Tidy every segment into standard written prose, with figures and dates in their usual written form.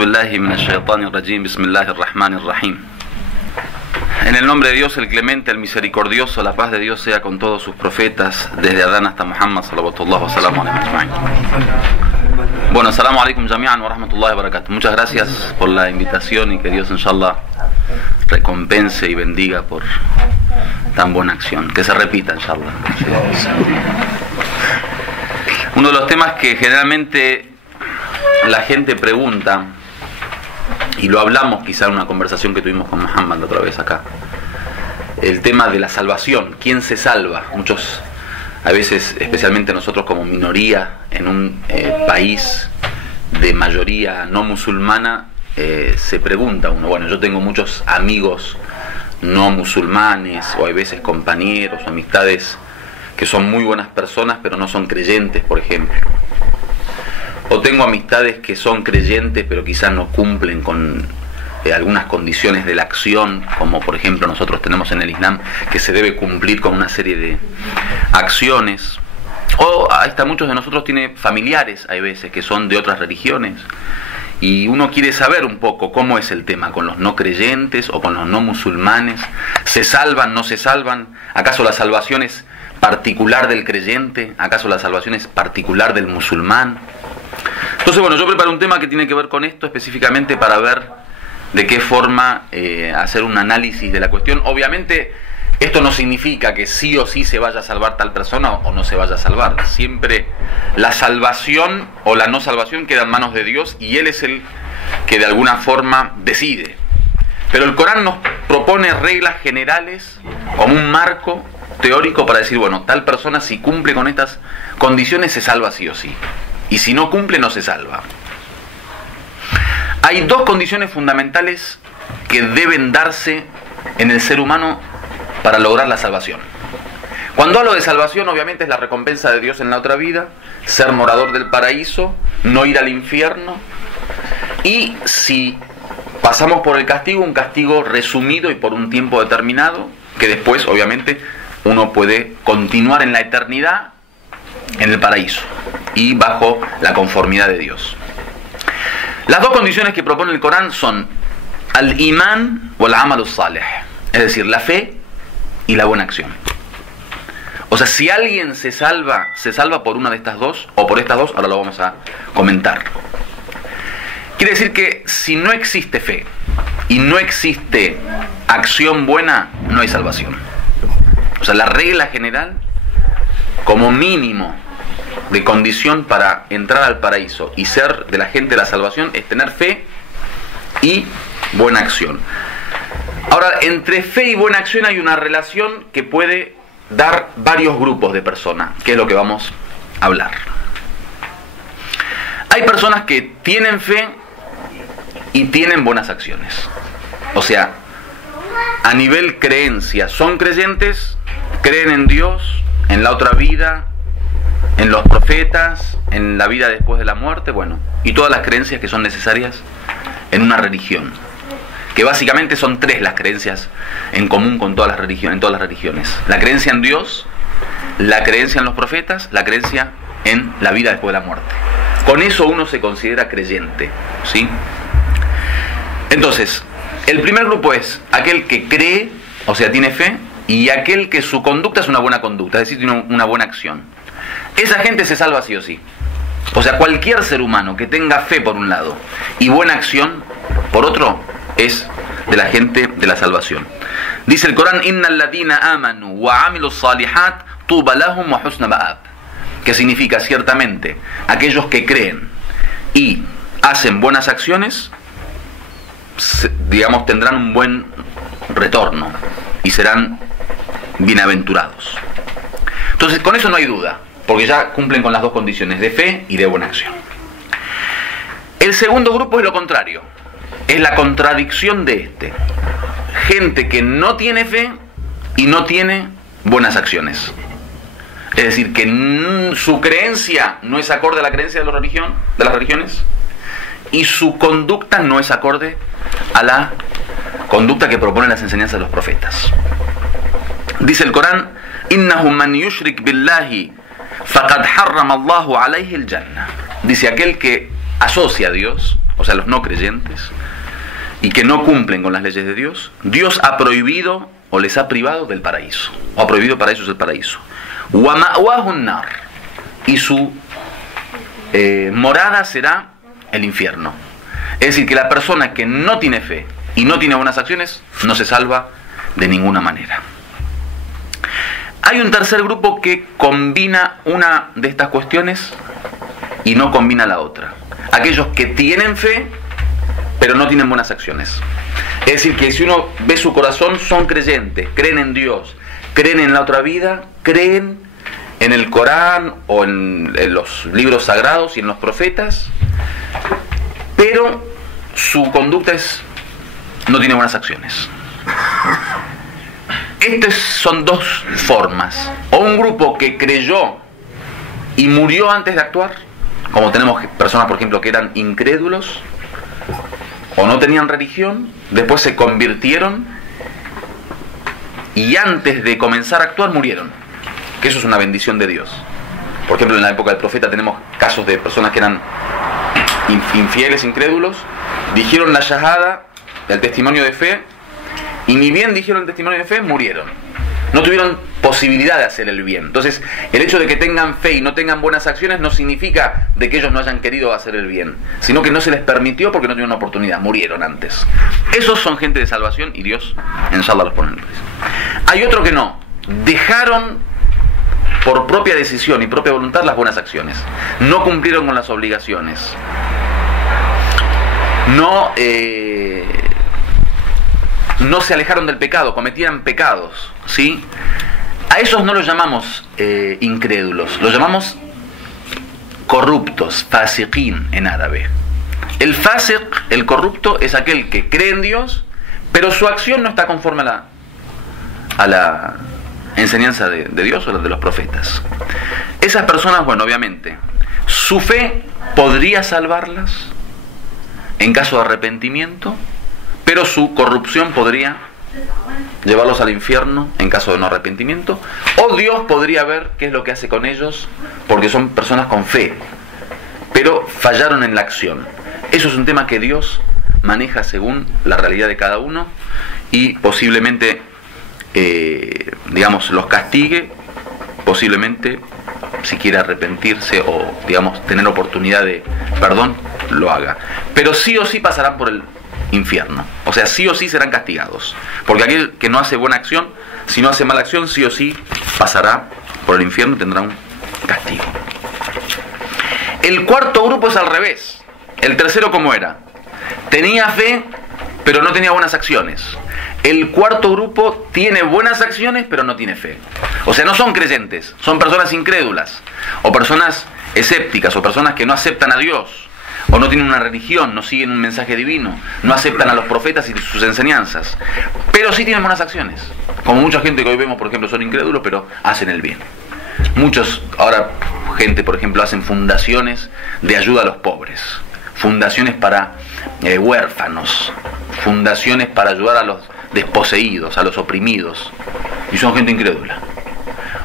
billahi minash shaitanir rajim. Bismillahir rahmanir rahim. En el nombre de Dios, el clemente, el misericordioso, la paz de Dios sea con todos sus profetas, desde Adán hasta Muhammad, sallallahu alaihi wasallam. Bueno, assalamu alaikum jami'an wa rahmatullahi wa barakatuh. Muchas gracias por la invitación y que Dios, inshallah, recompense y bendiga por tan buena acción. Que se repita, inshallah. Uno de los temas que generalmente la gente pregunta, y lo hablamos quizá en una conversación que tuvimos con Muhammad la otra vez acá, el tema de la salvación. ¿Quién se salva? Muchos, a veces, especialmente nosotros como minoría en un país de mayoría no musulmana, se pregunta uno. Bueno, yo tengo muchos amigos no musulmanes, o hay veces compañeros o amistades que son muy buenas personas pero no son creyentes, por ejemplo. O tengo amistades que son creyentes pero quizás no cumplen con algunas condiciones de la acción, como por ejemplo nosotros tenemos en el Islam, que se debe cumplir con una serie de acciones. O hasta muchos de nosotros tienen familiares, hay veces, que son de otras religiones, y uno quiere saber un poco cómo es el tema con los no creyentes o con los no musulmanes. ¿Se salvan, no se salvan? ¿Acaso la salvación es particular del creyente? ¿Acaso la salvación es particular del musulmán? Entonces, bueno, yo preparo un tema que tiene que ver con esto específicamente para ver de qué forma hacer un análisis de la cuestión. Obviamente, esto no significa que sí o sí se vaya a salvar tal persona o no se vaya a salvar. Siempre la salvación o la no salvación queda en manos de Dios y Él es el que de alguna forma decide. Pero el Corán nos propone reglas generales como un marco teórico para decir, bueno, tal persona si cumple con estas condiciones se salva sí o sí. Y si no cumple, no se salva. Hay dos condiciones fundamentales que deben darse en el ser humano para lograr la salvación. Cuando hablo de salvación, obviamente es la recompensa de Dios en la otra vida, ser morador del paraíso, no ir al infierno, y si pasamos por el castigo, un castigo resumido y por un tiempo determinado, que después, obviamente, uno puede continuar en la eternidad en el paraíso y bajo la conformidad de Dios. Las dos condiciones que propone el Corán son al-imán o al-amalu salih, es decir, la fe y la buena acción. O sea, si alguien se salva por una de estas dos, o por estas dos, ahora lo vamos a comentar. Quiere decir que si no existe fe y no existe acción buena, no hay salvación. O sea, la regla general, como mínimo de condición para entrar al paraíso y ser de la gente de la salvación, es tener fe y buena acción. Ahora, entre fe y buena acción hay una relación que puede dar varios grupos de personas, que es lo que vamos a hablar. Hay personas que tienen fe y tienen buenas acciones. O sea, a nivel creencia, son creyentes, creen en Dios, en la otra vida, en los profetas, en la vida después de la muerte, bueno, y todas las creencias que son necesarias en una religión, que básicamente son tres las creencias en común con todas las religiones, en todas las religiones: la creencia en Dios, la creencia en los profetas, la creencia en la vida después de la muerte. Con eso uno se considera creyente, ¿sí? Entonces, el primer grupo es aquel que cree, o sea, tiene fe, y aquel que su conducta es una buena conducta, es decir, tiene una buena acción. Esa gente se salva sí o sí. O sea, cualquier ser humano que tenga fe por un lado y buena acción por otro, es de la gente de la salvación. Dice el Corán: innal ladina amanu wa amilus salihat tuba lahum wa husna ma'ab. Que significa, ciertamente, aquellos que creen y hacen buenas acciones, digamos, tendrán un buen retorno y serán bienaventurados. Entonces, con eso no hay duda, porque ya cumplen con las dos condiciones, de fe y de buena acción. El segundo grupo es lo contrario, es la contradicción de este: gente que no tiene fe y no tiene buenas acciones. Es decir, que su creencia no es acorde a la creencia de las religiones, y su conducta no es acorde a la conducta que proponen las enseñanzas de los profetas. Dice el Corán: innahu man yushrik billahi faqad harrama Allahu alayhi al-jannah. Dice, aquel que asocia a Dios, o sea, los no creyentes, y que no cumplen con las leyes de Dios, Dios ha prohibido o les ha privado del paraíso, o ha prohibido para ellos el paraíso. Wa ma'wahun nar, y su morada será el infierno. Es decir, que la persona que no tiene fe y no tiene buenas acciones no se salva de ninguna manera. Hay un tercer grupo que combina una de estas cuestiones y no combina la otra. Aquellos que tienen fe pero no tienen buenas acciones. Es decir, que si uno ve su corazón, son creyentes, creen en Dios, creen en la otra vida, creen en el Corán o en los libros sagrados y en los profetas, pero su conducta no tiene buenas acciones. Estas son dos formas. O un grupo que creyó y murió antes de actuar, como tenemos personas, por ejemplo, que eran incrédulos o no tenían religión, después se convirtieron y antes de comenzar a actuar murieron, que eso es una bendición de Dios. Por ejemplo, en la época del profeta tenemos casos de personas que eran infieles, incrédulos, dijeron la shahada, el testimonio de fe, y ni bien dijeron el testimonio de fe, murieron. No tuvieron posibilidad de hacer el bien. Entonces, el hecho de que tengan fe y no tengan buenas acciones no significa de que ellos no hayan querido hacer el bien, sino que no se les permitió porque no tuvieron una oportunidad, murieron antes. Esos son gente de salvación y Dios, inshallah, los pone en el precio. Hay otro que no, dejaron por propia decisión y propia voluntad las buenas acciones, no cumplieron con las obligaciones, no se alejaron del pecado, cometían pecados, ¿sí? A esos no los llamamos incrédulos, los llamamos corruptos, fasiqín en árabe. El fasiq, el corrupto, es aquel que cree en Dios, pero su acción no está conforme a la enseñanza de Dios o la de los profetas. Esas personas, bueno, obviamente, su fe podría salvarlas en caso de arrepentimiento, pero su corrupción podría llevarlos al infierno en caso de no arrepentimiento, o Dios podría ver qué es lo que hace con ellos, porque son personas con fe, pero fallaron en la acción. Eso es un tema que Dios maneja según la realidad de cada uno y posiblemente, digamos, los castigue, posiblemente, si quiere arrepentirse o, digamos, tener oportunidad de perdón, lo haga. Pero sí o sí pasarán por el infierno. O sea, sí o sí serán castigados. Porque aquel que no hace buena acción, si no hace mala acción, sí o sí pasará por el infierno y tendrá un castigo. El cuarto grupo es al revés. El tercero, ¿cómo era? Tenía fe, pero no tenía buenas acciones. El cuarto grupo tiene buenas acciones, pero no tiene fe. O sea, no son creyentes, son personas incrédulas, o personas escépticas, o personas que no aceptan a Dios, o no tienen una religión, no siguen un mensaje divino, no aceptan a los profetas y sus enseñanzas, pero sí tienen buenas acciones. Como mucha gente que hoy vemos, por ejemplo, son incrédulos, pero hacen el bien. Muchos, ahora, gente, por ejemplo, hacen fundaciones de ayuda a los pobres, fundaciones para huérfanos, fundaciones para ayudar a los desposeídos, a los oprimidos, y son gente incrédula.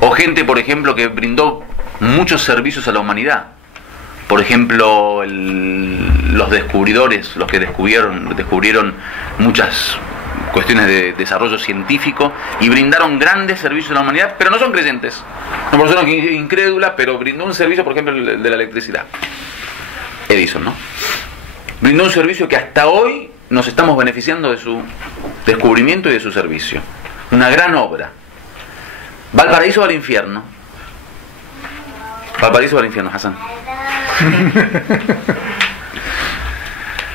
O gente, por ejemplo, que brindó muchos servicios a la humanidad. Por ejemplo, los descubridores, los que descubrieron muchas cuestiones de desarrollo científico y brindaron grandes servicios a la humanidad, pero no son creyentes. Una persona incrédula, pero brindó un servicio, por ejemplo, el de la electricidad. Edison, ¿no? Brindó un servicio que hasta hoy nos estamos beneficiando de su descubrimiento y de su servicio. Una gran obra. ¿Va al paraíso o al infierno? ¿Va al paraíso o al infierno, Hassan?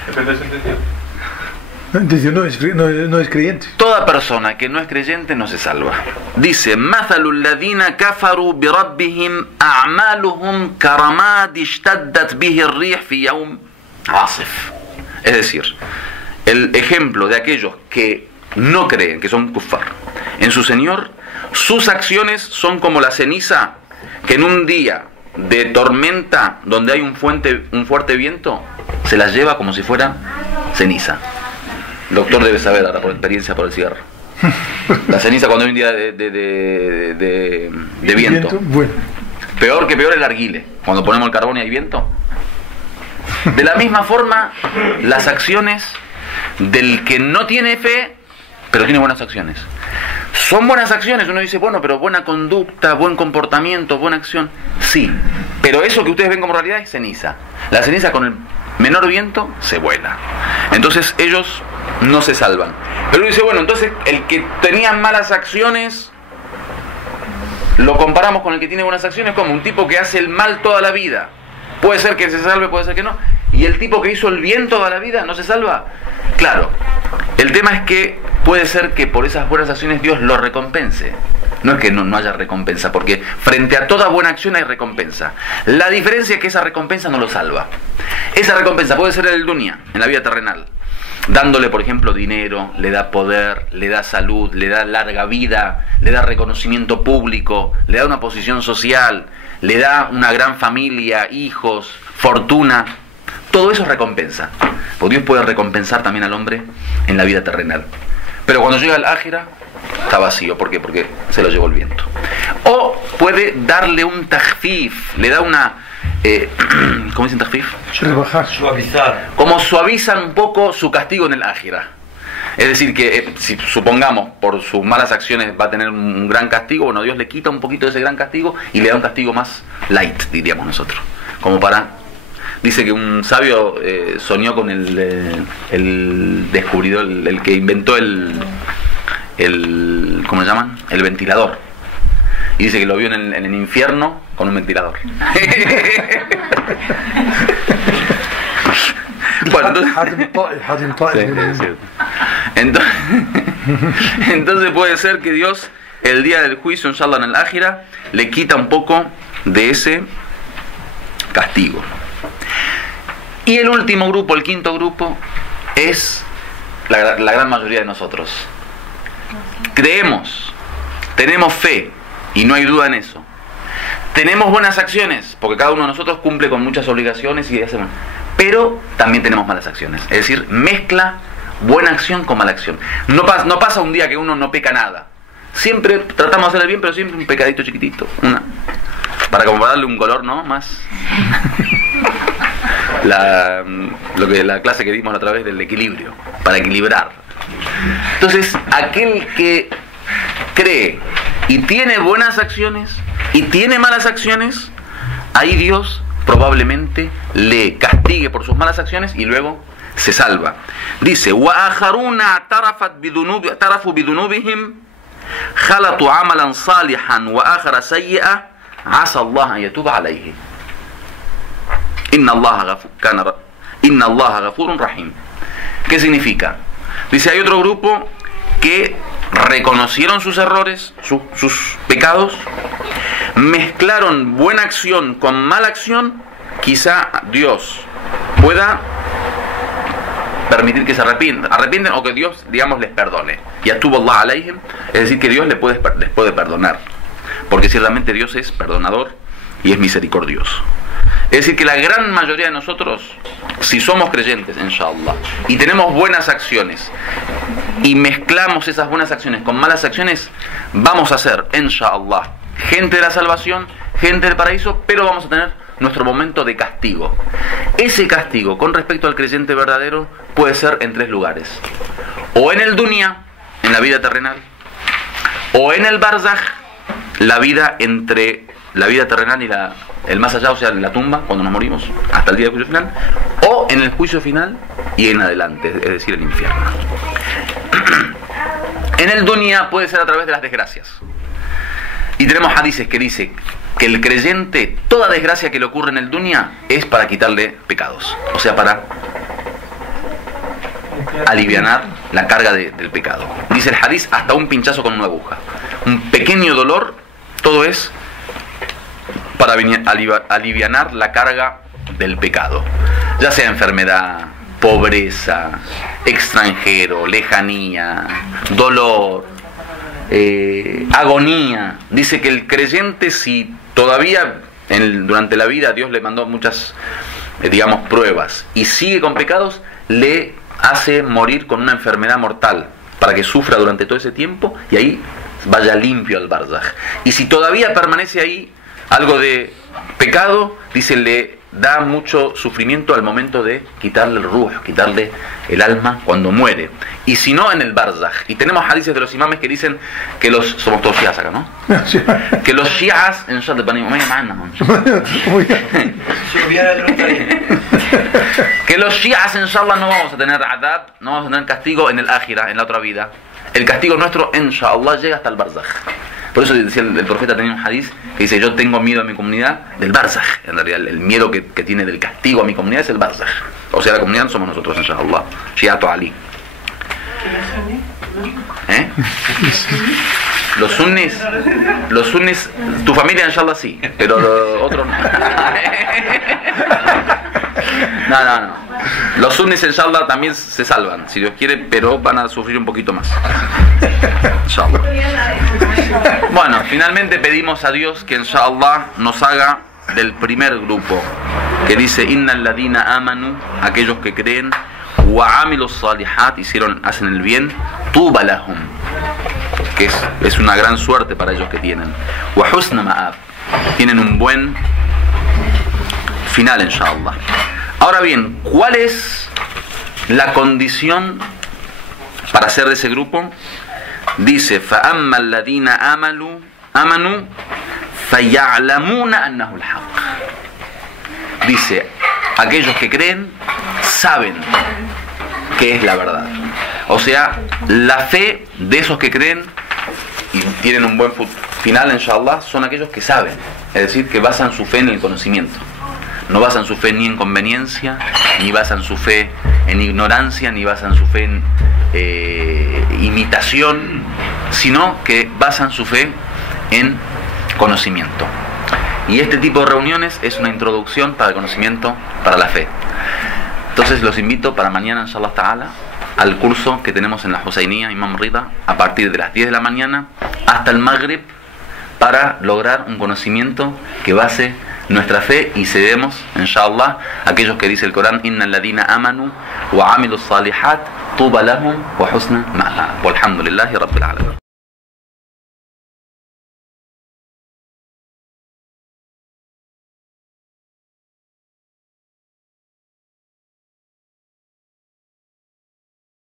Depende de su intención. No es creyente. Toda persona que no es creyente no se salva. Dice: Mathalul ladina kafaru bi rabbihim a'maluhum karamad ishtaddat bihi ar-rih fi yawm 'asif. Es decir, el ejemplo de aquellos que no creen, que son kuffar, en su Señor, sus acciones son como la ceniza que en un día de tormenta, donde hay un fuerte viento, se las lleva como si fuera ceniza. El doctor debe saber ahora por experiencia por el cigarro. La ceniza cuando hay un día de viento. Bueno. Peor que peor el arguile. Cuando ponemos el carbón y hay viento. De la misma forma, las acciones del que no tiene fe, pero tiene buenas acciones. Son buenas acciones, uno dice, bueno, pero buena conducta, buen comportamiento, buena acción. Sí, pero eso que ustedes ven como realidad es ceniza. La ceniza con el menor viento se vuela. Entonces ellos no se salvan. Pero uno dice, bueno, entonces el que tenía malas acciones, lo comparamos con el que tiene buenas acciones, como un tipo que hace el mal toda la vida. Puede ser que se salve, puede ser que no. ¿Y el tipo que hizo el bien toda la vida no se salva? Claro, el tema es que puede ser que por esas buenas acciones Dios lo recompense. No es que no haya recompensa, porque frente a toda buena acción hay recompensa. La diferencia es que esa recompensa no lo salva. Esa recompensa puede ser en el dunya, en la vida terrenal, dándole, por ejemplo, dinero, le da poder, le da salud, le da larga vida, le da reconocimiento público, le da una posición social, le da una gran familia, hijos, fortuna. Todo eso es recompensa. Porque Dios puede recompensar también al hombre en la vida terrenal. Pero cuando llega al ájira, está vacío. ¿Por qué? Porque se lo llevó el viento. O puede darle un tajfif, le da una... ¿cómo dicen tajfif? Suavizar. Como suavizan un poco su castigo en el ájira. Es decir, que si supongamos por sus malas acciones va a tener un gran castigo, bueno, Dios le quita un poquito de ese gran castigo y le da un castigo más light, diríamos nosotros. Como para... Dice que un sabio soñó con el descubridor, el que inventó el ¿cómo se llaman? El ventilador. Y dice que lo vio en el infierno con un ventilador. Bueno, entonces puede ser que Dios el día del juicio, inshallah, en el ájira, le quita un poco de ese castigo. Y el último grupo, el quinto grupo, es la gran mayoría de nosotros. Creemos, tenemos fe, y no hay duda en eso. Tenemos buenas acciones, porque cada uno de nosotros cumple con muchas obligaciones y hacemos. Pero también tenemos malas acciones. Es decir, mezcla buena acción con mala acción. No pasa un día que uno no peca nada. Siempre tratamos de hacer el bien, pero siempre un pecadito chiquitito. Para como darle un color, ¿no? Más... la clase que dimos la otra vez del equilibrio, para equilibrar. Entonces, aquel que cree y tiene buenas acciones y tiene malas acciones, ahí Dios probablemente le castigue por sus malas acciones y luego se salva. Dice: وَآخَرُونَ اعْتَرَفُوا بِذُنُوبِهِمْ خَلَطُوا عَمَلًا صَالِحًا وَآخَرَ سَيِّئًا عَسَى اللَّهَ أَن يَتُوبَ عَلَيْهِ Inna Allah ghafurun rahim. ¿Qué significa? Dice, hay otro grupo que reconocieron sus errores, sus pecados, mezclaron buena acción con mala acción. Quizá Dios pueda permitir que se arrepienten o que Dios, digamos, les perdone. Yatubu Allah alayhim, es decir, que Dios les puede perdonar, porque ciertamente Dios es perdonador y es misericordioso. Es decir, que la gran mayoría de nosotros, si somos creyentes, inshallah, y tenemos buenas acciones, y mezclamos esas buenas acciones con malas acciones, vamos a ser, inshallah, gente de la salvación, gente del paraíso, pero vamos a tener nuestro momento de castigo. Ese castigo, con respecto al creyente verdadero, puede ser en tres lugares. O en el dunya, en la vida terrenal, o en el barzakh, la vida entre la vida terrenal y el más allá, o sea, en la tumba, cuando nos morimos, hasta el día del juicio final, o en el juicio final y en adelante, es decir, el infierno. En el dunya puede ser a través de las desgracias. Y tenemos hadices que dice que el creyente, toda desgracia que le ocurre en el dunya es para quitarle pecados, o sea, para alivianar la carga del pecado. Dice el hadiz, hasta un pinchazo con una aguja, un pequeño dolor, todo es para alivianar la carga del pecado, ya sea enfermedad, pobreza, extranjero, lejanía, dolor, agonía. Dice que el creyente, si todavía durante la vida Dios le mandó muchas digamos pruebas y sigue con pecados, le hace morir con una enfermedad mortal para que sufra durante todo ese tiempo y ahí vaya limpio al barzakh. Y si todavía permanece ahí algo de pecado, dice, le da mucho sufrimiento al momento de quitarle el ruh, quitarle el alma cuando muere. Y si no, en el barzaj. Y tenemos hadices de los imames que dicen que los... Somos todos shias acá, ¿no? Que los shias... En que los shias, inshallah, no vamos a tener adab, no vamos a tener castigo en el ájira, en la otra vida. El castigo nuestro, inshallah, llega hasta el barzaj. Por eso decía el profeta, tenía un hadith que dice: yo tengo miedo a mi comunidad del barzaj. En realidad el miedo que tiene del castigo a mi comunidad es el barzaj. O sea, la comunidad somos nosotros, inshallah. Shiatu Ali. ¿Eh? Los sunnis, tu familia inshallah sí, pero los otros no. No. Los sunnis inshallah también se salvan, si Dios quiere, pero van a sufrir un poquito más. Inshallah. Bueno, finalmente pedimos a Dios que inshallah nos haga del primer grupo que dice: innal ladina amanu, aquellos que creen, wa amilus salihat, hacen el bien, tuba lahum, que es una gran suerte para ellos que tienen, wa husna ma'ab, tienen un buen final inshallah. Ahora bien, ¿cuál es la condición para ser de ese grupo? Dice: فَأَمَّا الَّذِينَ آمَنُوا فَيَعْلَمُونَ أَنَّهُ الْحَقُّ. Dice, aquellos que creen saben que es la verdad. O sea, la fe de esos que creen y tienen un buen final, inshallah, son aquellos que saben. Es decir, que basan su fe en el conocimiento. No basan su fe ni en conveniencia, ni basan su fe en ignorancia, ni basan su fe en imitación, sino que basan su fe en conocimiento. Y este tipo de reuniones es una introducción para el conocimiento, para la fe. Entonces los invito para mañana, inshallah ta'ala, al curso que tenemos en la Husayniyah Imam Rida, a partir de las 10 de la mañana hasta el Maghrib, para lograr un conocimiento que base nuestra fe y cedemos, inshallah, aquellos que dice el Corán: innal ladina amanu wa amilus salihat tuba lahum wa husna ma'ab. Walhamdulillahi rabbil alamin.